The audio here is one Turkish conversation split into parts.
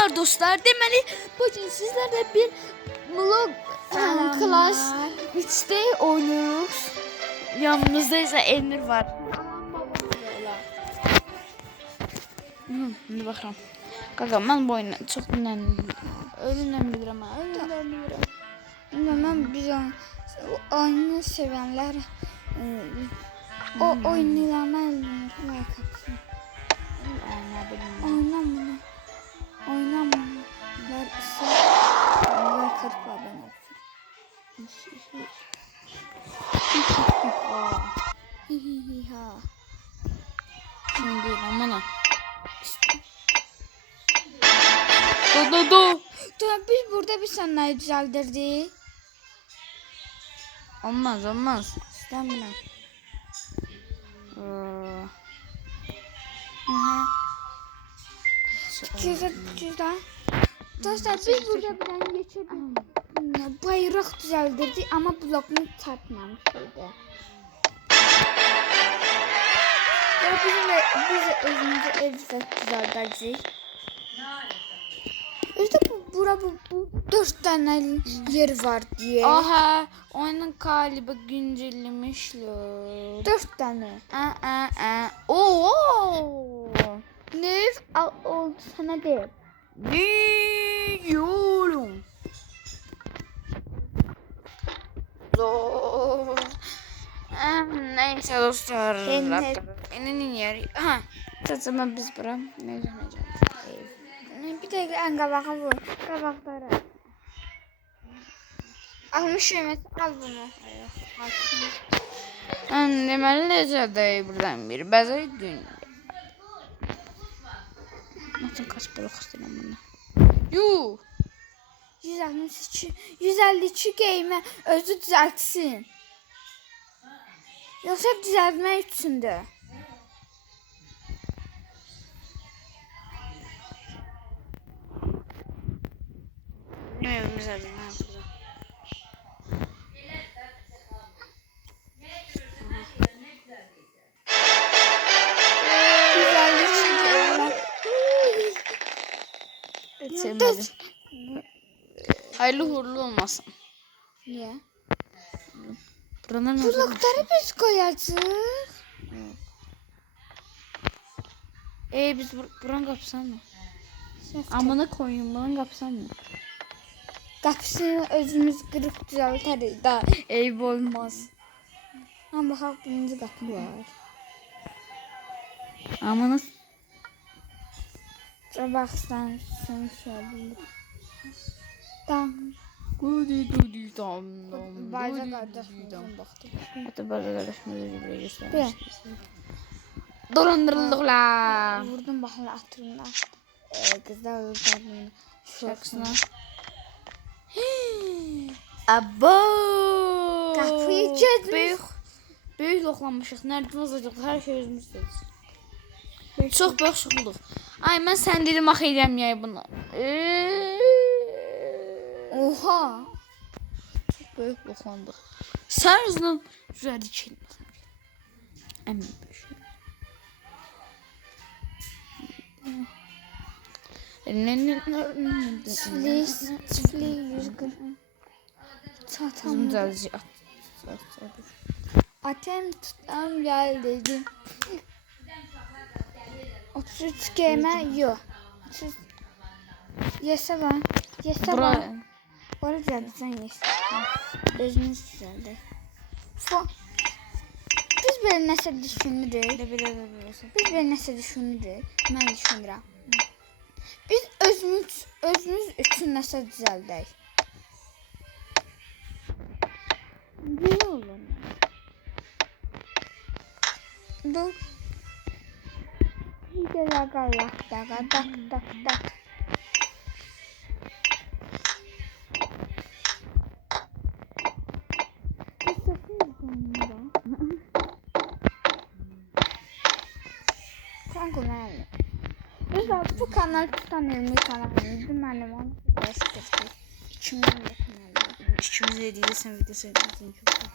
Selamlar dostlar. Deməli, bugün sizlərlə bir vlog Clash 3'te oynuyoruz. Yanımızda ise Emir var. Şimdi bakalım. Kanka ben bu oyunu çok öğrenemiyorum ama öğrenemiyorum. Ben biz oyunu sevenler o oynayanlar like atsın. Oynamalar ise like atıp abone olsun. Hihiha. Şimdi değil ama ne? Do. Tamam, biz burada bir sanayi düzeldirdik. Olmaz. İstemiyorum. Güzel. Dostlar biz burada bir geçirdik. Bayrak düzeldirdik ama blokunu çarpmamıştı. Biz özümüzü ev düzelteceğiz. İşte bu 4 tane yer var diye. Aha, oyunun galiba güncellemişler. 4 tane. Oo. Ne oldu sana değil. Diyorum. Zor. Neyse dostlar. Benim yeri. Ha. Tatsama biz buram. Ne döneceğim? Bir de en kabağa vur. Kabaklara. Almış Mehmet, al bunu. Deməli necədir buradan bir bəzək dünya. Nasıl kaç blok istəyirəm bundan? Yuh! 152 game özü düzeltsin. Yoksa düzeltmek için de. Benim evimiz var. Ne yapacağım? Sevmedim. Hayırlı uğurlu olmasın. Niye? Buradan ne Blokları biz koyacağız. Biz buranın kapısan mı? Amına koyayım, buranın kapısan mı? Kapısını özümüz kırıp düzelteriz. Da ev olmaz. Ama bak birinci kapı var. Amına Baksan sen söyle. Tamam. Gudi tam. Bayca kardeşimizin baktı. Hatta bazı kardeşimizi bile göstermiştik. Dolandırıldık la. Vurdum bakla atırımla. Kızlar öldürdüm. Şarkısına. Abo. Kapıyı çözmüş. Böyük loxlanmışıq. Nereden azacaq? Her şey özümüzdədir. Çox böyük şıxıldıq. Ay mən sən dedim axı eləməyək bunu. Oha. Çox böyük loxlandıq. Sən özünün üzəri çəkilməsin. Əmin bir şey. Çiftli 140. Çatam. Düzələcək. Atem tutam geldi. 33 game yok. 30. Yese ben. Bura. Orada geldi sen yes. Özünüz güzeldi. Biz böyle nəsə düşünürük. Biz böyle nəsə düşünürük. Mən düşünürəm. Biz özümüz üçün nəsə düzəldək. Ne olur? Dur. Bir de lak tak. Sen kullanalım. Lütfen bu kanal tutamıyorum. Bir kanalımızı benim onu başlatır. İçimden de kanalım. İkimiz de değilsen video seyredilsin çok güzel.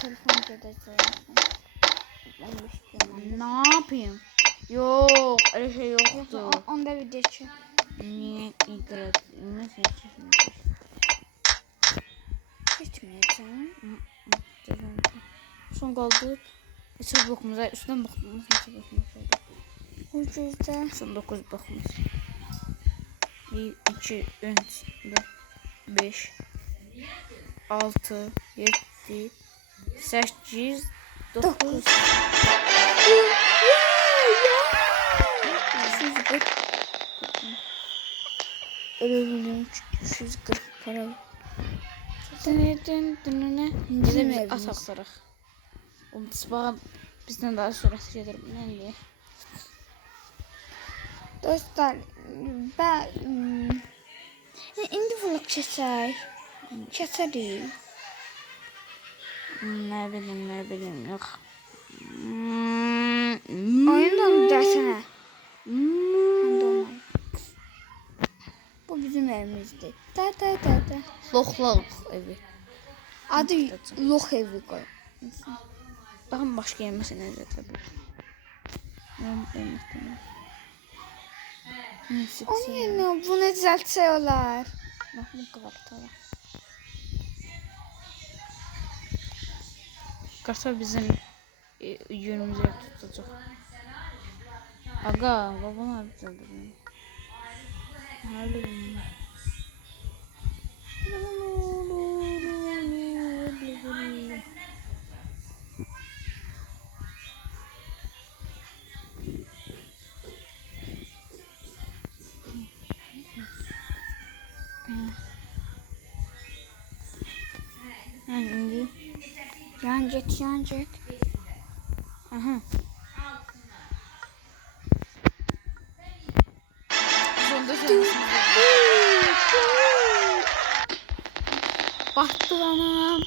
Telefon göreceğim. Ne yapayım? Yok, öyle şey yoktu. Onda video çek. Niye ikrat? Nasıl Çekmeyeceğim. Son kaldı. Üç bakımıza, üstten bakımız nasıl bakımız oldu? Ucuzda. Son 9 bakımız. 1, 2, 3, 4, 5, 6, 7, 8, 9. Öyle 340 para. Dünene Bizim bize evimiz. at aktarıq. O tıspağın bizden daha sürət gedir. Ne diye? Dostlar, ben indi vlog çəkək. Keçərik. Ne bileyim yok. Oyundan dersene. Bu bizim evimizdir. Da. Loxlalıq evi. Adı Lox evi qoy. Baxın başqa yeməsə nə edəcək bu? Onun yerine bunu düzeltsək olar. Bax bu qartal. Qartal bizim yönümüzü tutacaq. Aga, babam harcadır. Halim. Hangi? Yan get. Aha. Zonda battı anam.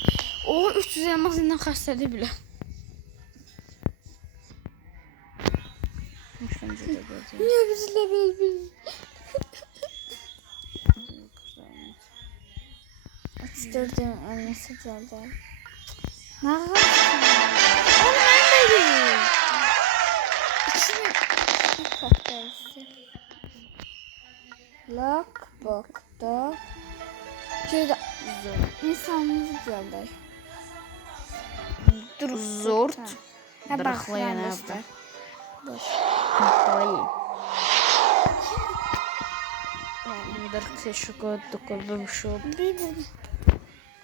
O 300 elmas indən xəstədir bile. Niye bizle biz? Açtırdım annesi geldi. Ne yapıyorsun? Oğlum ben de İçine bir patlayısı. Lok bokta. Şöyle insanımız geldi. Zort. Ha bak Bıraklayın lan abi. dostlar. Boş. Давай. Dark şoku dokundu şu. Bir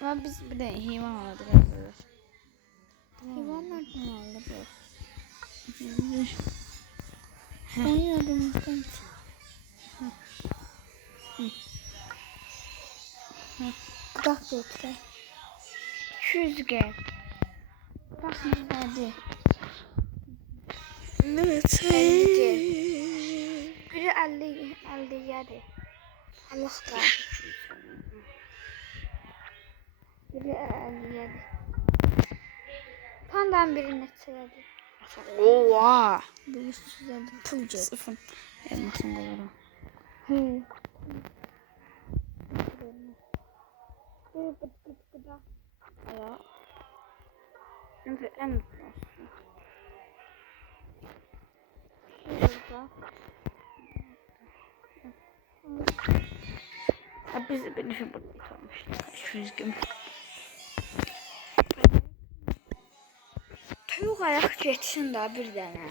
Ama biz bir de hayvan aldık arkadaşlar. hayvan nereden aldı bu? Ben yardımcıyım. Bak götüre. 200 gel. Bak hadi. Evet. 50 gel. Biri 50 yedi. Allah da. Biri 50 yedi. Pandan biri neçələdi? Oha. Bu 350 pul gel. Sıfır. Elmasın kadar. Hı. Biri bıt. Ya. Şimdi en biz de bir şey bulmuştuk. Şu yüzgüm. Toyuq ayaq geçsin da bir dənə.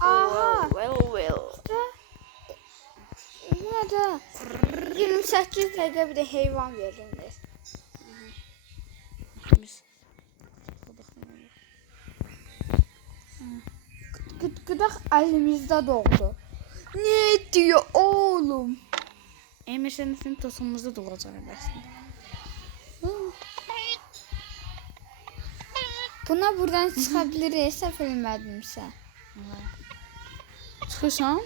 Aha. Well. Yine de 28 dəqiqə bir də heyvan verildi. Biz. Gıdaq əlimizdə doğdu. Ne diyor oğlum? Emirsenin tosumuzda dolacak aslında. Buna buradan çıxabiliriz, səhv eləmədimsə. Çıxırsan?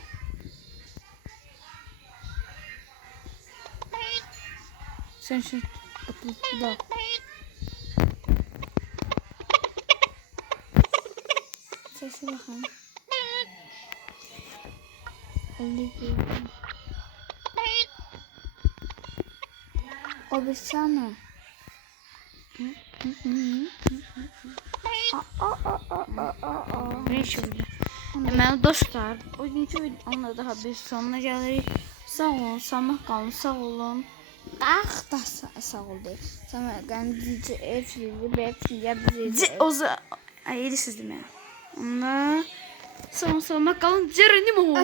Sen şu bak. Sesi baxın. O bir sana. Deməli dostlar, bugünkü videonun daha bir sonuna gəlirik. Sağ olun, salamat qalın, sağ olun. Da sağ ol de. Sana qəndicə evli, bəpli, Oza, ay, siz demə. Onlar, sağ olun, salamat qalın, Geronimo.